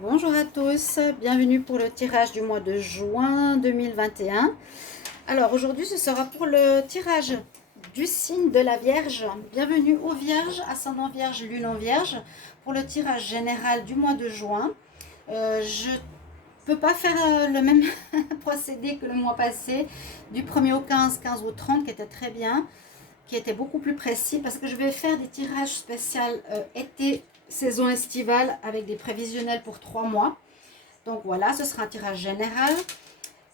Bonjour à tous, bienvenue pour le tirage du mois de juin 2021. Alors aujourd'hui ce sera pour le tirage du signe de la Vierge. Bienvenue aux Vierges, ascendant Vierge, lune en Vierge, pour le tirage général du mois de juin. Je ne peux pas faire le même procédé que le mois passé, du 1er au 15, 15 au 30, qui était très bien, qui était beaucoup plus précis, parce que je vais faire des tirages spéciaux été, saison estivale, avec des prévisionnels pour 3 mois. Donc voilà, ce sera un tirage général.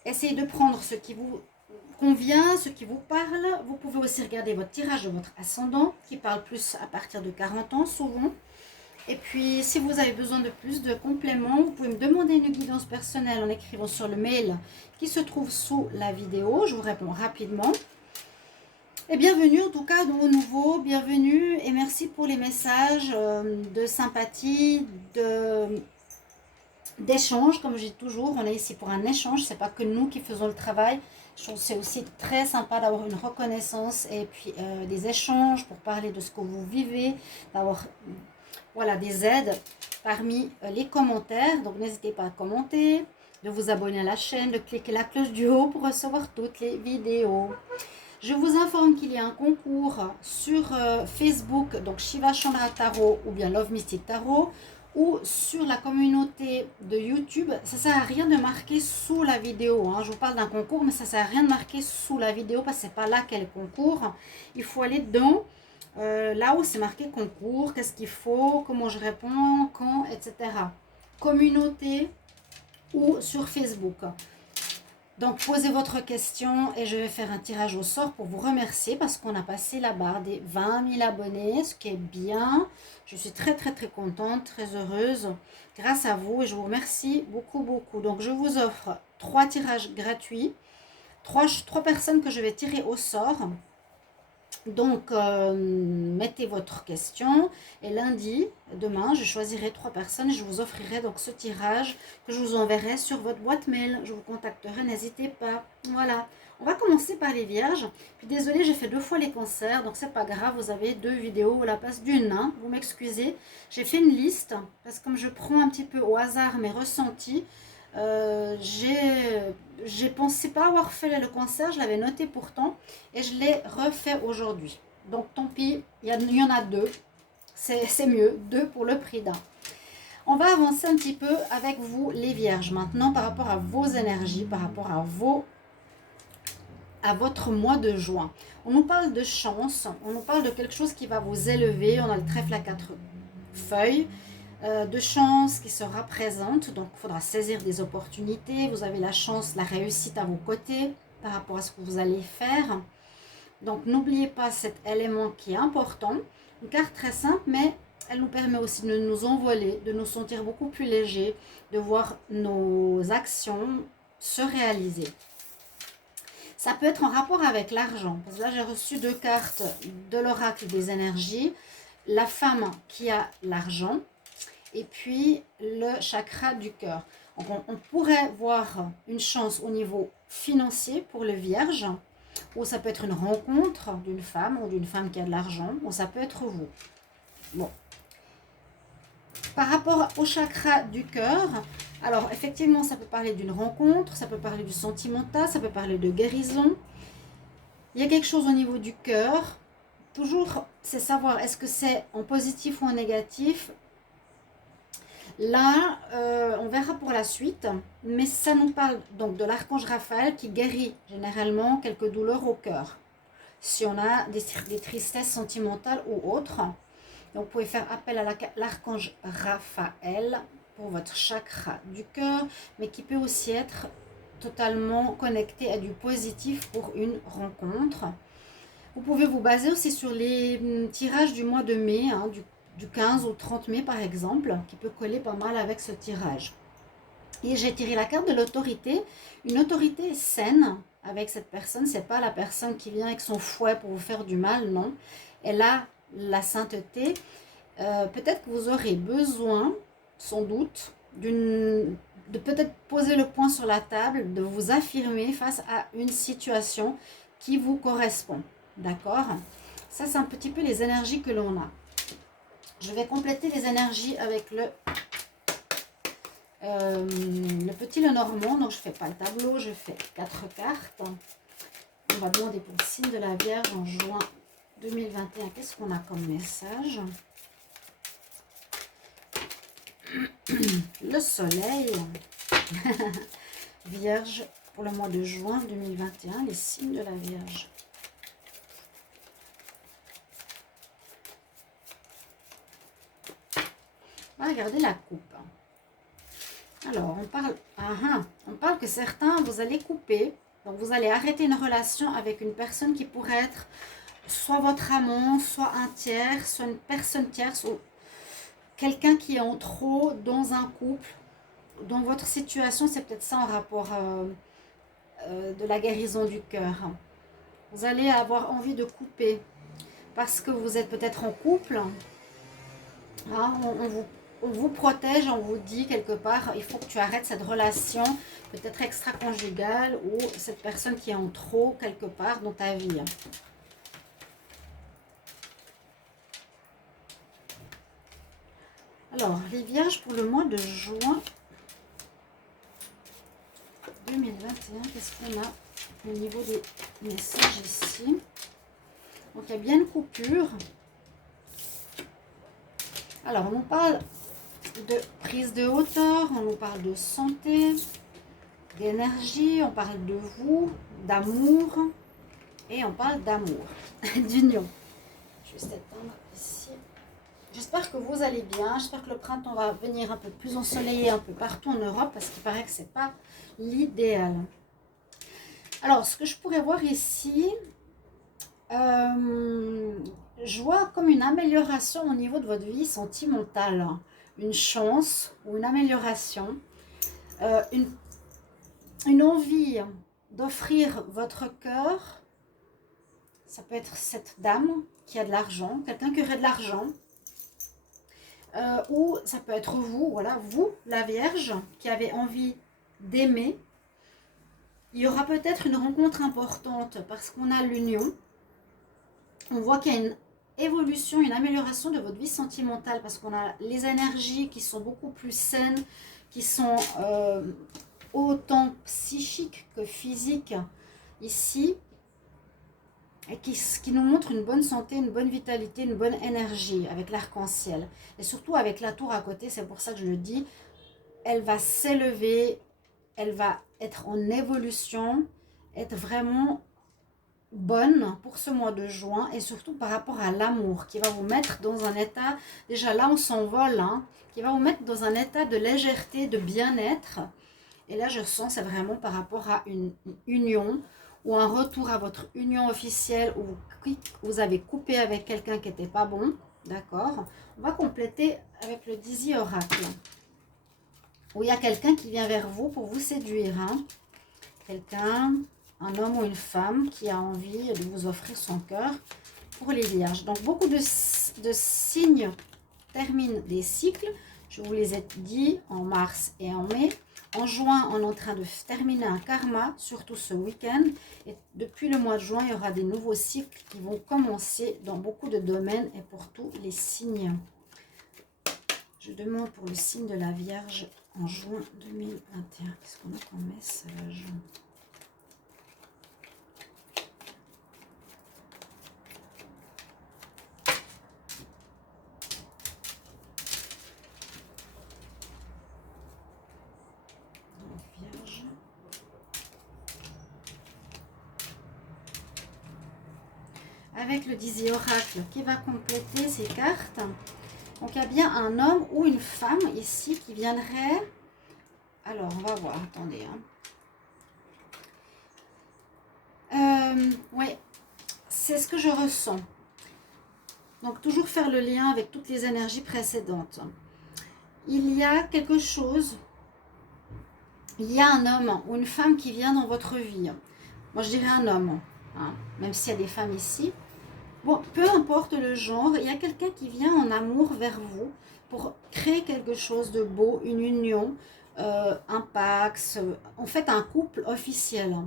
Essayez de prendre ce qui vous convient, ce qui vous parle. Vous pouvez aussi regarder votre tirage de votre ascendant, qui parle plus à partir de 40 ans souvent. Et puis, si vous avez besoin de plus de compléments, vous pouvez me demander une guidance personnelle en écrivant sur le mail qui se trouve sous la vidéo. Je vous réponds rapidement. Et bienvenue en tout cas aux nouveaux, bienvenue et merci pour les messages de sympathie, d'échange, comme je dis toujours, on est ici pour un échange, c'est pas que nous qui faisons le travail. Je trouve que c'est aussi très sympa d'avoir une reconnaissance et puis des échanges pour parler de ce que vous vivez, d'avoir voilà, des aides parmi les commentaires. Donc n'hésitez pas à commenter, de vous abonner à la chaîne, de cliquer la cloche du haut pour recevoir toutes les vidéos. Je vous informe qu'il y a un concours sur Facebook, donc Shiva Chandra Tarot ou bien Love Mystic Tarot, ou sur la communauté de YouTube. Ça ne sert à rien de marquer sous la vidéo, hein. Je vous parle d'un concours, mais ça ne sert à rien de marquer sous la vidéo parce que ce n'est pas là qu'est le concours. Il faut aller dedans, là où c'est marqué concours, qu'est-ce qu'il faut, comment je réponds, quand, etc. Communauté ou sur Facebook. Donc, posez votre question et je vais faire un tirage au sort pour vous remercier parce qu'on a passé la barre des 20 000 abonnés, ce qui est bien. Je suis très, très, très contente, très heureuse grâce à vous et je vous remercie beaucoup, beaucoup. Donc, je vous offre 3 tirages gratuits, 3 personnes que je vais tirer au sort. Donc, mettez votre question et lundi, demain, je choisirai 3 personnes et je vous offrirai donc ce tirage que je vous enverrai sur votre boîte mail. Je vous contacterai, n'hésitez pas. Voilà, on va commencer par les vierges. Puis désolé, j'ai fait 2 fois les cancers, donc c'est pas grave, vous avez 2 vidéos à la place d'une, hein. Vous m'excusez. J'ai fait une liste parce que comme je prends un petit peu au hasard mes ressentis, j'ai pensé pas avoir fait le concert, je l'avais noté pourtant et je l'ai refait aujourd'hui. Donc tant pis, il y en a 2, c'est mieux, 2 pour le prix d'un. On va avancer un petit peu avec vous les vierges maintenant par rapport à vos énergies, par rapport à votre mois de juin. On nous parle de chance, on nous parle de quelque chose qui va vous élever, on a le trèfle à 4 feuilles, de chance qui sera présente. Donc, il faudra saisir des opportunités. Vous avez la chance, la réussite à vos côtés par rapport à ce que vous allez faire. Donc, n'oubliez pas cet élément qui est important. Une carte très simple, mais elle nous permet aussi de nous envoler, de nous sentir beaucoup plus légers, de voir nos actions se réaliser. Ça peut être en rapport avec l'argent. Parce que là, j'ai reçu 2 cartes de l'oracle des énergies. La femme qui a l'argent et puis le chakra du cœur. Donc on pourrait voir une chance au niveau financier pour le vierge, ou ça peut être une rencontre d'une femme ou d'une femme qui a de l'argent, ou ça peut être vous. Bon. Par rapport au chakra du cœur, alors effectivement ça peut parler d'une rencontre, ça peut parler du sentimental, ça peut parler de guérison. Il y a quelque chose au niveau du cœur. Toujours, c'est savoir est-ce que c'est en positif ou en négatif. Là, on verra pour la suite, mais ça nous parle donc de l'archange Raphaël qui guérit généralement quelques douleurs au cœur. Si on a des tristesses sentimentales ou autres, donc vous pouvez faire appel à l'archange Raphaël pour votre chakra du cœur, mais qui peut aussi être totalement connecté à du positif pour une rencontre. Vous pouvez vous baser aussi sur les tirages du mois de mai, hein, du 15 au 30 mai par exemple, qui peut coller pas mal avec ce tirage. Et j'ai tiré la carte de l'autorité, une autorité saine avec cette personne, c'est pas la personne qui vient avec son fouet pour vous faire du mal, non. Elle a la sainteté. Peut-être que vous aurez besoin, sans doute, de peut-être poser le point sur la table, de vous affirmer face à une situation qui vous correspond. D'accord? Ça, c'est un petit peu les énergies que l'on a. Je vais compléter les énergies avec le Le petit Lenormand, donc je ne fais pas le tableau, je fais 4 cartes. On va demander pour le signe de la Vierge en juin 2021. Qu'est-ce qu'on a comme message? Le soleil. Vierge pour le mois de juin 2021, les signes de la Vierge. On va regarder la coupe. Alors, on parle que certains, vous allez couper. Donc, vous allez arrêter une relation avec une personne qui pourrait être soit votre amant, soit un tiers, soit une personne tierce, ou quelqu'un qui est en trop dans un couple. Dans votre situation, c'est peut-être ça en rapport de la guérison du cœur. Vous allez avoir envie de couper parce que vous êtes peut-être en couple. Hein, on vous protège, on vous dit quelque part, il faut que tu arrêtes cette relation, peut-être extra-conjugale, ou cette personne qui est en trop quelque part dans ta vie. Alors, les vierges pour le mois de juin 2021, qu'est-ce qu'on a au niveau des messages ici? Donc, il y a bien une coupure. Alors, on nous parle de prise de hauteur, on nous parle de santé, d'énergie, on parle de vous, d'amour, et on parle d'amour, d'union. Juste éteindre ici. J'espère que vous allez bien, j'espère que le printemps va venir un peu plus ensoleillé un peu partout en Europe, parce qu'il paraît que ce n'est pas l'idéal. Alors, ce que je pourrais voir ici, je vois comme une amélioration au niveau de votre vie sentimentale, une chance ou une amélioration, une envie d'offrir votre cœur. Ça peut être cette dame qui a de l'argent, quelqu'un qui aurait de l'argent, ou ça peut être vous, voilà, vous, la Vierge, qui avez envie d'aimer. Il y aura peut-être une rencontre importante parce qu'on a l'union. On voit qu'il y a une évolution, une amélioration de votre vie sentimentale parce qu'on a les énergies qui sont beaucoup plus saines, qui sont autant psychiques que physiques ici, et qui nous montrent une bonne santé, une bonne vitalité, une bonne énergie avec l'arc-en-ciel. Et surtout avec la tour à côté, c'est pour ça que je le dis, elle va s'élever, elle va être en évolution, être vraiment bonne pour ce mois de juin, et surtout par rapport à l'amour qui va vous mettre dans un état, déjà là on s'envole, hein, qui va vous mettre dans un état de légèreté, de bien-être. Et là je sens c'est vraiment par rapport à une union ou un retour à votre union officielle où vous avez coupé avec quelqu'un qui n'était pas bon, d'accord. On va compléter avec le Dizzy Oracle où il y a quelqu'un qui vient vers vous pour vous séduire, hein. Quelqu'un, un homme ou une femme qui a envie de vous offrir son cœur pour les vierges. Donc, beaucoup de signes terminent des cycles. Je vous les ai dit en mars et en mai. En juin, on est en train de terminer un karma, surtout ce week-end. Et depuis le mois de juin, il y aura des nouveaux cycles qui vont commencer dans beaucoup de domaines et pour tous les signes. Je demande pour le signe de la Vierge en juin 2021. Qu'est-ce qu'on a comme message ? Vierge. Avec le Dizzy Oracle qui va compléter ces cartes. Donc, il y a bien un homme ou une femme ici qui viendrait... Alors, on va voir, attendez. Oui, c'est ce que je ressens. Donc, toujours faire le lien avec toutes les énergies précédentes. Il y a quelque chose, il y a un homme ou une femme qui vient dans votre vie. Moi, je dirais un homme, hein, même s'il y a des femmes ici. Bon, peu importe le genre, il y a quelqu'un qui vient en amour vers vous pour créer quelque chose de beau, une union, un pax, en fait un couple officiel.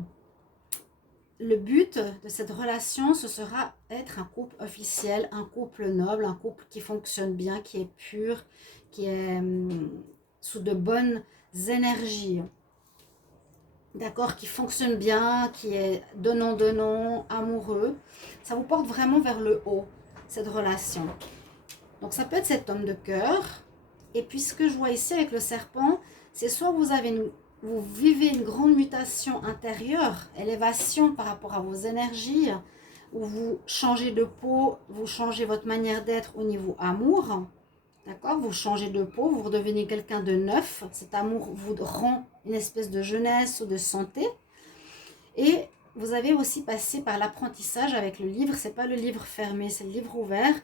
Le but de cette relation, ce sera être un couple officiel, un couple noble, un couple qui fonctionne bien, qui est pur, qui est sous de bonnes énergies, d'accord, qui fonctionnent bien, qui est donnant-donnant, amoureux. Ça vous porte vraiment vers le haut, cette relation. Donc ça peut être cet homme de cœur. Et puis ce que je vois ici avec le serpent, c'est soit vous vivez une grande mutation intérieure, élévation par rapport à vos énergies, ou vous changez de peau, vous changez votre manière d'être au niveau amour. D'accord? Vous changez de peau, vous redevenez quelqu'un de neuf. Cet amour vous rend une espèce de jeunesse ou de santé. Et vous avez aussi passé par l'apprentissage avec le livre. Ce n'est pas le livre fermé, c'est le livre ouvert.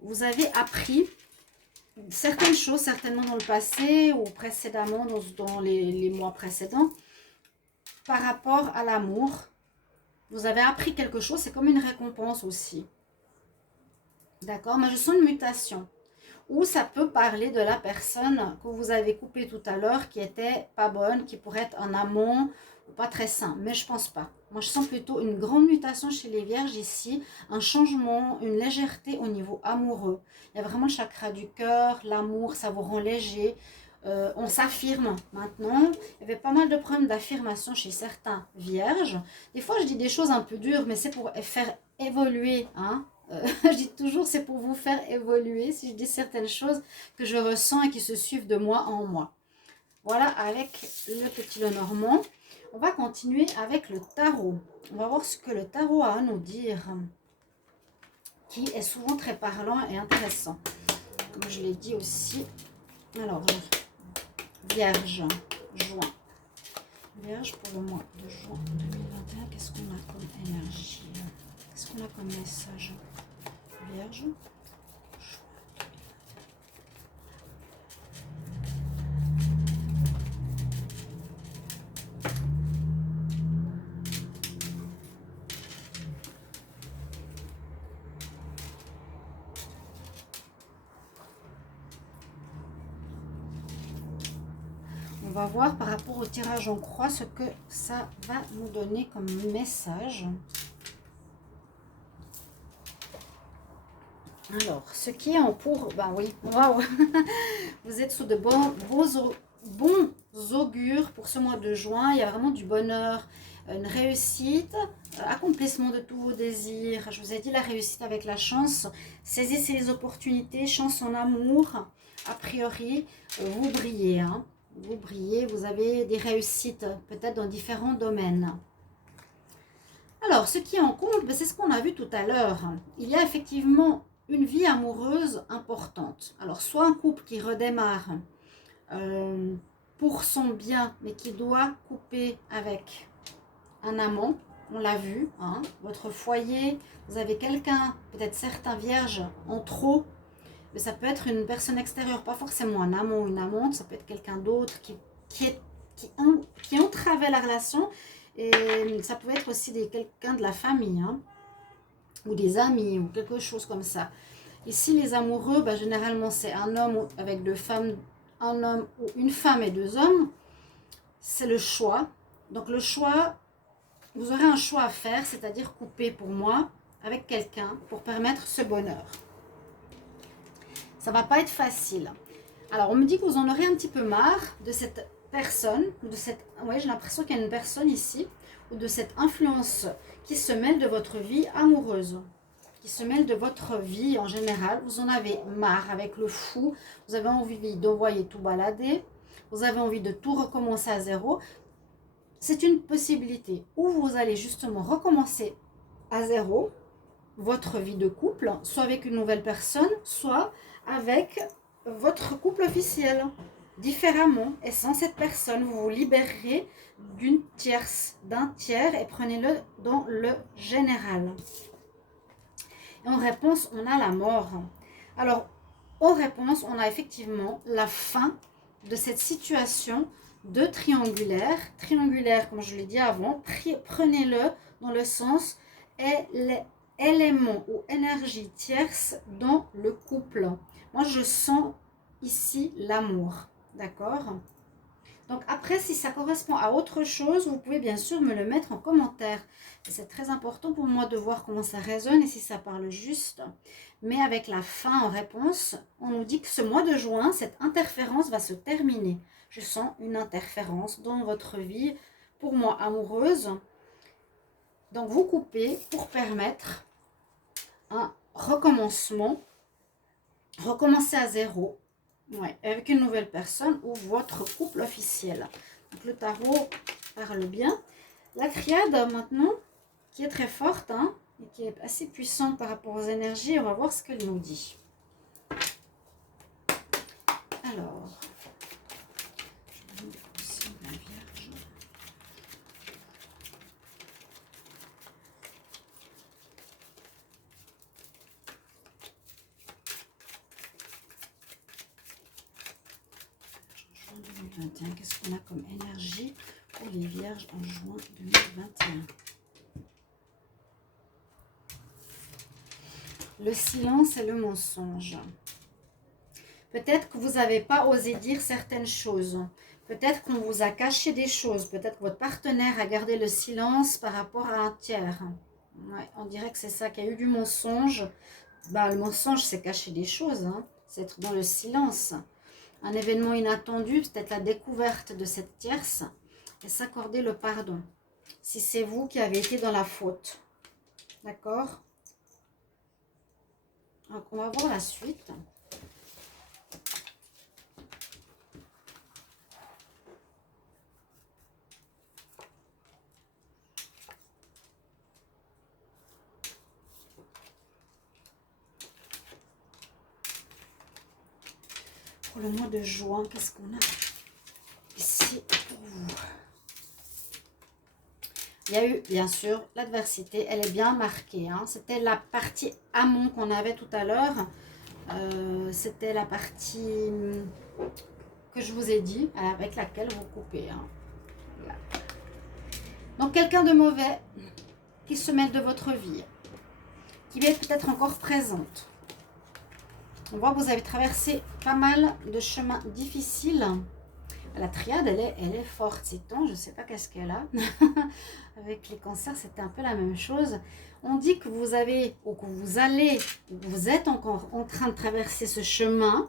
Vous avez appris certaines choses, certainement dans le passé ou précédemment, dans les mois précédents, par rapport à l'amour. Vous avez appris quelque chose, c'est comme une récompense aussi. D'accord? Mais je sens une mutation. Ou ça peut parler de la personne que vous avez coupée tout à l'heure, qui était pas bonne, qui pourrait être un amant, ou pas très sain. Mais je pense pas. Moi, je sens plutôt une grande mutation chez les vierges ici, un changement, une légèreté au niveau amoureux. Il y a vraiment le chakra du cœur, l'amour, ça vous rend léger. On s'affirme maintenant. Il y avait pas mal de problèmes d'affirmation chez certains vierges. Des fois, je dis des choses un peu dures, mais c'est pour faire évoluer, hein. Je dis toujours, c'est pour vous faire évoluer. Si je dis certaines choses que je ressens et qui se suivent de moi en moi. Voilà, avec le petit Lenormand. On va continuer avec le tarot. On va voir ce que le tarot a à nous dire, qui est souvent très parlant et intéressant. Comme je l'ai dit aussi. Alors, Vierge, juin. Vierge pour le mois de juin 2021. Qu'est-ce qu'on a comme énergie? Qu'est-ce qu'on a comme message? Vierge. On va voir par rapport au tirage en croix ce que ça va nous donner comme message. Alors, ce qui est en pour... Ben oui, waouh. Vous êtes sous de bons augures pour ce mois de juin. Il y a vraiment du bonheur, une réussite, accomplissement de tous vos désirs. Je vous ai dit la réussite avec la chance. Saisissez les opportunités, chance en amour. A priori, vous brillez, hein. Vous brillez, vous avez des réussites peut-être dans différents domaines. Alors, ce qui en compte, c'est ce qu'on a vu tout à l'heure. Il y a effectivement une vie amoureuse importante. Alors, soit un couple qui redémarre pour son bien, mais qui doit couper avec un amant, on l'a vu, hein, votre foyer, vous avez quelqu'un, peut-être certains vierges en trop, mais ça peut être une personne extérieure, pas forcément un amant ou une amante, ça peut être quelqu'un d'autre qui entravait la relation, et ça peut être aussi quelqu'un de la famille, hein, ou des amis, ou quelque chose comme ça. Ici, les amoureux, généralement, c'est un homme avec deux femmes, un homme ou une femme et deux hommes. C'est le choix. Donc, le choix, vous aurez un choix à faire, c'est-à-dire couper pour moi avec quelqu'un pour permettre ce bonheur. Ça va pas être facile. Alors, on me dit que vous en aurez un petit peu marre de cette personne, ou de cette... Ouais, j'ai l'impression qu'il y a une personne ici, ou de cette influence qui se mêle de votre vie amoureuse, qui se mêle de votre vie en général. Vous en avez marre avec le fou, vous avez envie d'envoyer tout balader, vous avez envie de tout recommencer à zéro. C'est une possibilité où vous allez justement recommencer à zéro votre vie de couple, soit avec une nouvelle personne, soit avec votre couple officiel, différemment. Et sans cette personne, vous vous libérerez d'une tierce, d'un tiers, et prenez-le dans le général. Et en réponse, on a la mort. Alors, en réponse, on a effectivement la fin de cette situation de triangulaire. Triangulaire, comme je l'ai dit avant, prenez-le dans le sens élément ou énergie tierce dans le couple. Moi, je sens ici l'amour, d'accord? Donc après, si ça correspond à autre chose, vous pouvez bien sûr me le mettre en commentaire. C'est très important pour moi de voir comment ça résonne et si ça parle juste. Mais avec la fin en réponse, on nous dit que ce mois de juin, cette interférence va se terminer. Je sens une interférence dans votre vie, pour moi amoureuse. Donc vous coupez pour permettre un recommencement, recommencer à zéro, ouais, avec une nouvelle personne ou votre couple officiel. Donc le tarot parle bien. La triade maintenant, qui est très forte, hein, et qui est assez puissante par rapport aux énergies, on va voir ce qu'elle nous dit. Alors, je vais vous aussi la Vierge. Juin 2021, qu'est-ce qu'on a comme énergie pour les Vierges en juin 2021? Le silence et le mensonge. Peut-être que vous n'avez pas osé dire certaines choses. Peut-être qu'on vous a caché des choses. Peut-être que votre partenaire a gardé le silence par rapport à un tiers. Ouais, on dirait que c'est ça, qu'il y a eu du mensonge. Bah, le mensonge, c'est cacher des choses. Hein. C'est être dans le silence. Un événement inattendu, peut-être la découverte de cette tierce. Et s'accorder le pardon. Si c'est vous qui avez été dans la faute. D'accord? Donc, on va voir la suite. Pour le mois de juin, qu'est-ce qu'on a ici pour vous? Il y a eu, bien sûr, l'adversité. Elle est bien marquée. Hein. C'était la partie amont qu'on avait tout à l'heure. C'était la partie que je vous ai dit, avec laquelle vous coupez. Hein. Là. Donc, quelqu'un de mauvais qui se mêle de votre vie, qui va être peut-être encore présente. On voit que vous avez traversé pas mal de chemins difficiles. La triade, elle est forte. Ces temps, je ne sais pas qu'est-ce qu'elle a. Avec les cancers, c'était un peu la même chose. On dit que vous avez, ou que vous allez, vous êtes encore en train de traverser ce chemin.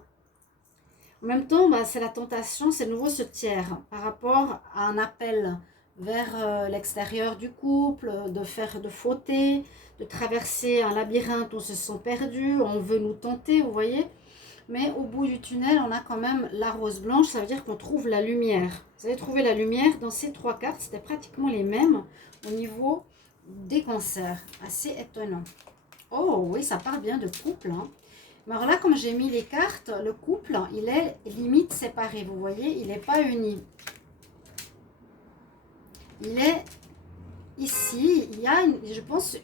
En même temps, bah, c'est la tentation, c'est de nouveau ce tiers par rapport à un appel vers l'extérieur du couple, de fauter, de traverser un labyrinthe où on se sent perdu, on veut nous tenter, vous voyez. Mais au bout du tunnel, on a quand même la rose blanche, ça veut dire qu'on trouve la lumière. Vous avez trouvé la lumière dans ces trois cartes, c'était pratiquement les mêmes au niveau des cancers. Assez étonnant. Oh oui, ça part bien de couple. Hein. Mais alors là, comme j'ai mis les cartes, le couple, il est limite séparé. Vous voyez, il n'est pas uni. Il est ici. Il y a, je pense,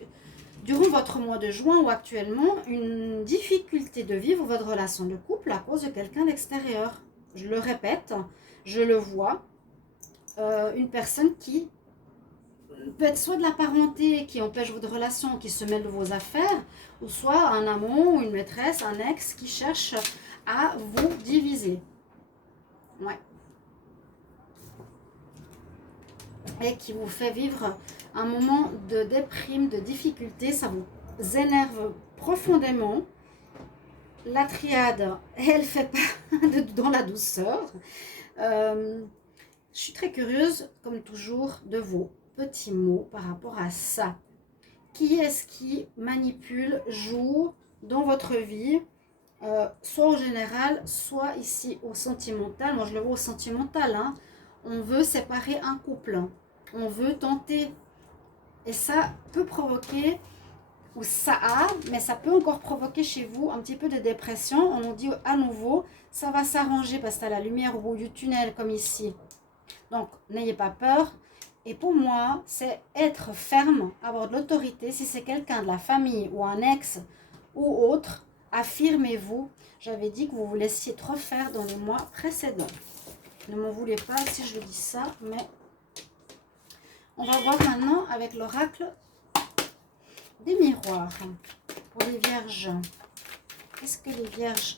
durant votre mois de juin ou actuellement, une difficulté de vivre votre relation de couple à cause de quelqu'un d'extérieur. Je le répète, je le vois. Une personne qui peut être soit de la parenté qui empêche votre relation, qui se mêle de vos affaires, ou soit un amant ou une maîtresse, un ex qui cherche à vous diviser. Ouais. Et qui vous fait vivre un moment de déprime, de difficulté, ça vous énerve profondément. La triade, elle fait pas dans la douceur. Je suis très curieuse, comme toujours, de vos petits mots par rapport à ça. Qui est-ce qui manipule, joue dans votre vie, soit au général, soit ici au sentimental. Moi, je le vois au sentimental. Hein. On veut séparer un couple. On veut tenter. Et ça peut provoquer, ou ça a, mais ça peut encore provoquer chez vous un petit peu de dépression. On nous dit à nouveau, ça va s'arranger parce que tu as la lumière au bout du tunnel, comme ici. Donc, n'ayez pas peur. Et pour moi, c'est être ferme, avoir de l'autorité. Si c'est quelqu'un de la famille ou un ex ou autre, affirmez-vous. J'avais dit que vous vous laissiez trop faire dans les mois précédents. Ne m'en voulez pas si je dis ça, mais on va voir maintenant avec l'oracle des miroirs pour les vierges. Qu'est-ce que les vierges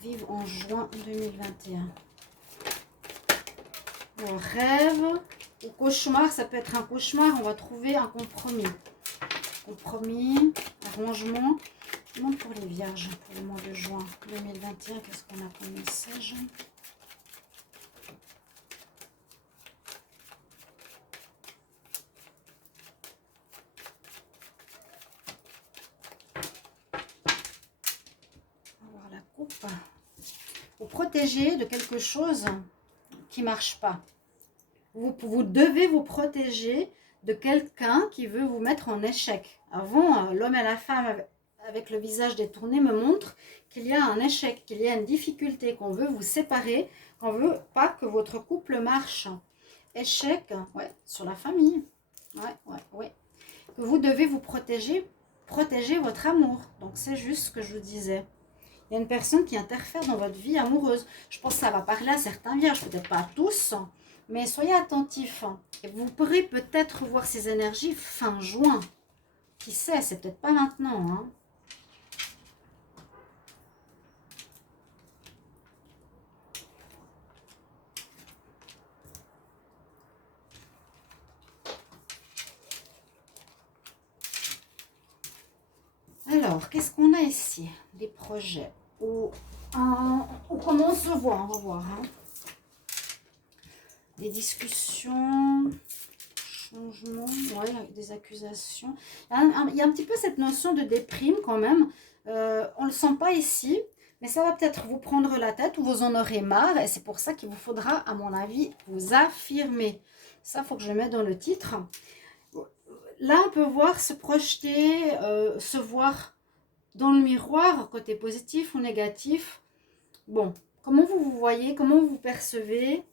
vivent en juin 2021 ? Rêve ou cauchemar, ça peut être un cauchemar, on va trouver un compromis. Compromis, arrangement. Demande pour les vierges pour le mois de juin 2021, qu'est-ce qu'on a comme message? On va voir la coupe. Vous protégez de quelque chose qui ne marche pas. Vous devez vous protéger de quelqu'un qui veut vous mettre en échec. Avant, l'homme et la femme avec le visage détourné me montrent qu'il y a un échec, qu'il y a une difficulté, qu'on veut vous séparer, qu'on ne veut pas que votre couple marche. Échec, ouais, sur la famille. Ouais. Que vous devez vous protéger votre amour. Donc c'est juste ce que je vous disais. Il y a une personne qui interfère dans votre vie amoureuse. Je pense que ça va parler à certains vierges, peut-être pas à tous, mais soyez attentifs. Et vous pourrez peut-être voir ces énergies fin juin. Qui sait, c'est peut-être pas maintenant. Hein. Alors, qu'est-ce qu'on a ici? Des projets. Ou comment on se voit, on va voir. Hein. Des discussions, changements, ouais, des accusations. Il y a un petit peu cette notion de déprime quand même. On ne le sent pas ici, mais ça va peut-être vous prendre la tête ou vous en aurez marre. Et c'est pour ça qu'il vous faudra, à mon avis, vous affirmer. Ça, il faut que je mette dans le titre. Là, on peut voir se projeter, se voir dans le miroir, côté positif ou négatif. Bon, comment vous vous voyez, comment vous vous percevez?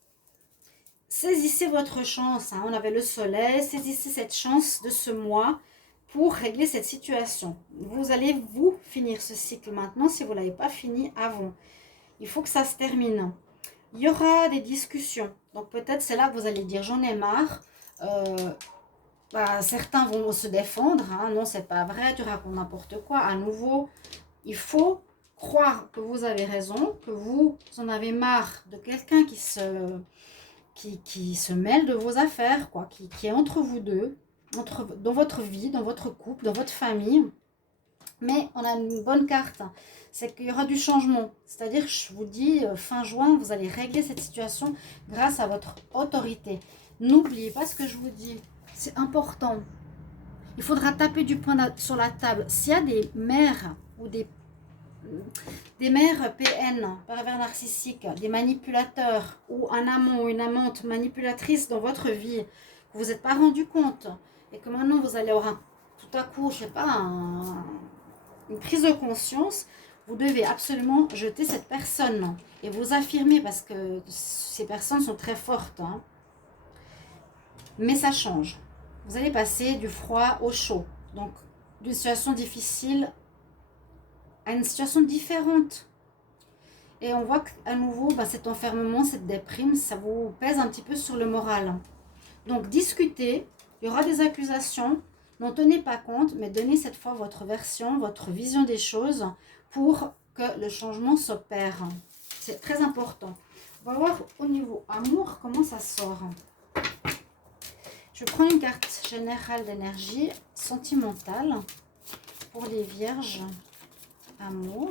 Saisissez votre chance, hein. On avait le soleil, saisissez cette chance de ce mois pour régler cette situation. Vous allez finir ce cycle maintenant si vous ne l'avez pas fini avant. Il faut que ça se termine. Il y aura des discussions. Donc peut-être c'est là que vous allez dire j'en ai marre. Certains vont se défendre. Hein. Non, c'est pas vrai, tu racontes n'importe quoi. À nouveau, il faut croire que vous avez raison, que vous en avez marre de quelqu'un qui se mêle de vos affaires, quoi, qui est entre vous deux, dans votre vie, dans votre couple, dans votre famille. Mais on a une bonne carte, c'est qu'il y aura du changement. C'est-à-dire, je vous dis, fin juin, vous allez régler cette situation grâce à votre autorité. N'oubliez pas ce que je vous dis, c'est important. Il faudra taper du poing sur la table. S'il y a des mères ou des mères PN, pervers narcissiques, des manipulateurs ou un amant ou une amante manipulatrice dans votre vie, que vous n'êtes pas rendu compte et que maintenant vous allez avoir tout à coup, je sais pas, une prise de conscience, vous devez absolument jeter cette personne et vous affirmer parce que ces personnes sont très fortes. Hein. Mais ça change. Vous allez passer du froid au chaud. Donc, d'une situation difficile à une situation différente. Et on voit qu'à nouveau, cet enfermement, cette déprime, ça vous pèse un petit peu sur le moral. Donc, discutez. Il y aura des accusations. N'en tenez pas compte, mais donnez cette fois votre version, votre vision des choses pour que le changement s'opère. C'est très important. On va voir au niveau amour comment ça sort. Je vais prendre une carte générale d'énergie sentimentale pour les vierges. Amour.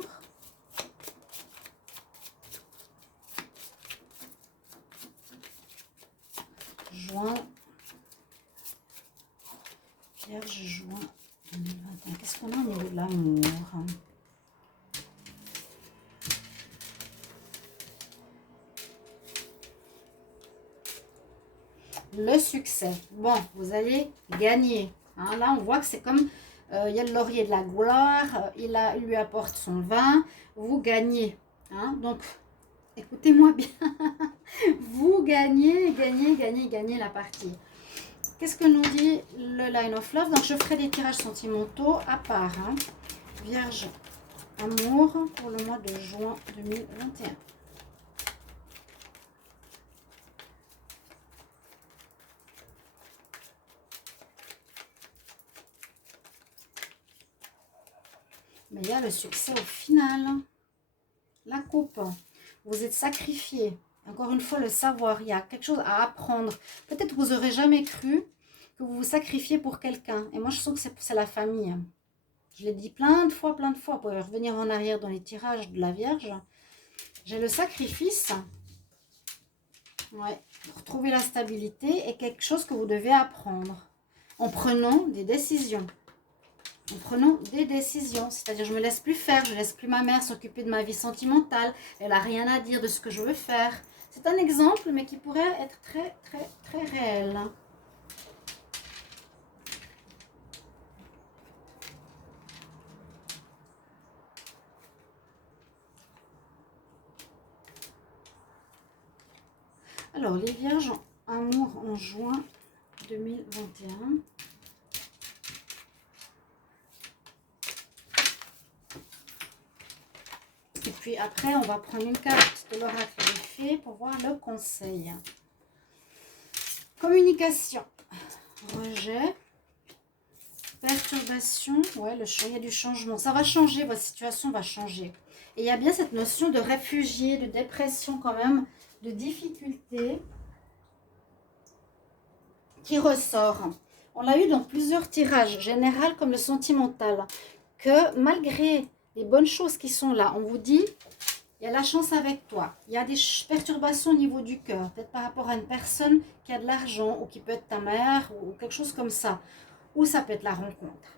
Juin. Vierge, juin 2021. Qu'est-ce qu'on a au niveau de l'amour? Le succès. Bon, vous allez gagner. Hein, là, on voit que c'est comme... il y a le laurier de la gloire. Il lui apporte son vin. Vous gagnez. Hein, donc, écoutez-moi bien. Vous gagnez la partie. Qu'est-ce que nous dit le Line of Love? Donc, je ferai des tirages sentimentaux à part. Hein. Vierge, amour pour le mois de juin 2021. Mais il y a le succès au final. La coupe. Vous êtes sacrifié. Encore une fois, le savoir, il y a quelque chose à apprendre. Peut-être que vous n'aurez jamais cru que vous vous sacrifiez pour quelqu'un. Et moi, je sens que c'est la famille. Je l'ai dit plein de fois, pour revenir en arrière dans les tirages de la Vierge. J'ai le sacrifice. Ouais, pour trouver la stabilité est quelque chose que vous devez apprendre en prenant des décisions. En prenant des décisions, c'est-à-dire je ne me laisse plus faire, je ne laisse plus ma mère s'occuper de ma vie sentimentale, elle n'a rien à dire de ce que je veux faire. C'est un exemple, mais qui pourrait être très, très, très réel. Alors, les Vierges, amour en juin 2021. Et puis après, on va prendre une carte de l'oracle des fées pour voir le conseil. Communication, rejet, perturbation, ouais, il y a du changement. Ça va changer, votre situation va changer. Et il y a bien cette notion de réfugié, de dépression quand même, de difficulté qui ressort. On l'a eu dans plusieurs tirages, général comme le sentimental, que malgré les bonnes choses qui sont là, on vous dit, il y a la chance avec toi. Il y a des perturbations au niveau du cœur, peut-être par rapport à une personne qui a de l'argent, ou qui peut être ta mère, ou quelque chose comme ça. Ou ça peut être la rencontre.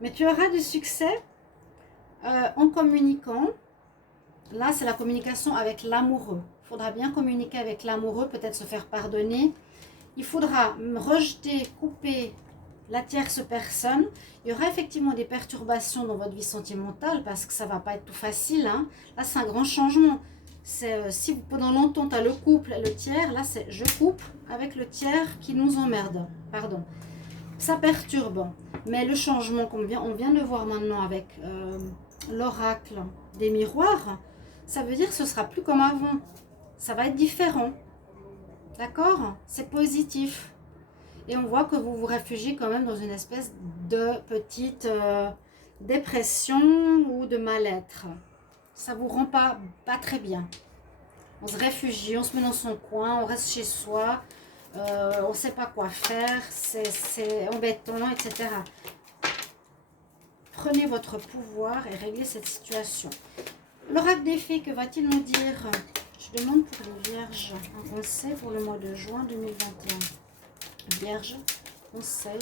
Mais tu auras du succès en communiquant. Là, c'est la communication avec l'amoureux. Il faudra bien communiquer avec l'amoureux, peut-être se faire pardonner. Il faudra rejeter, couper la tierce personne. Il y aura effectivement des perturbations dans votre vie sentimentale parce que ça ne va pas être tout facile. Hein. Là, c'est un grand changement. C'est si pendant longtemps, tu as le couple et le tiers, là, c'est je coupe avec le tiers qui nous emmerde. Pardon. Ça perturbe. Mais le changement qu'on on vient de voir maintenant avec l'oracle des miroirs, ça veut dire que ce ne sera plus comme avant. Ça va être différent. D'accord? C'est positif. Et on voit que vous vous réfugiez quand même dans une espèce de petite dépression ou de mal-être. Ça ne vous rend pas très bien. On se réfugie, on se met dans son coin, on reste chez soi, on ne sait pas quoi faire, c'est embêtant, etc. Prenez votre pouvoir et réglez cette situation. L'oracle des fées, que va-t-il nous dire? Je demande pour les Vierges un conseil pour le mois de juin 2021. Vierge, conseil.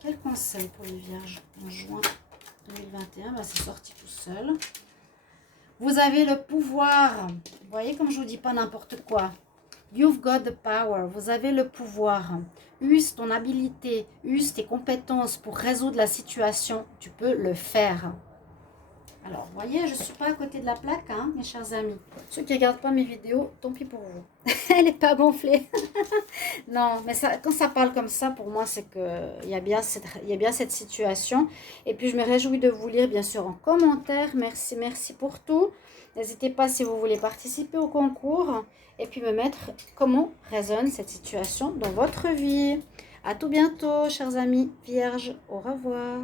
Quel conseil pour les Vierges en juin 2021? Ben, c'est sorti tout seul. Vous avez le pouvoir. Vous voyez comme je vous dis pas n'importe quoi. You've got the power. Vous avez le pouvoir. Use ton habilité, use tes compétences pour résoudre la situation. Tu peux le faire. Alors, vous voyez, je ne suis pas à côté de la plaque, hein, mes chers amis. Ceux qui ne regardent pas mes vidéos, tant pis pour vous. Elle n'est pas gonflée. Non, mais ça, quand ça parle comme ça, pour moi, c'est qu'il y a bien cette situation. Et puis, je me réjouis de vous lire, bien sûr, en commentaire. Merci, merci pour tout. N'hésitez pas si vous voulez participer au concours. Et puis, me mettre comment résonne cette situation dans votre vie. À tout bientôt, chers amis vierges. Au revoir.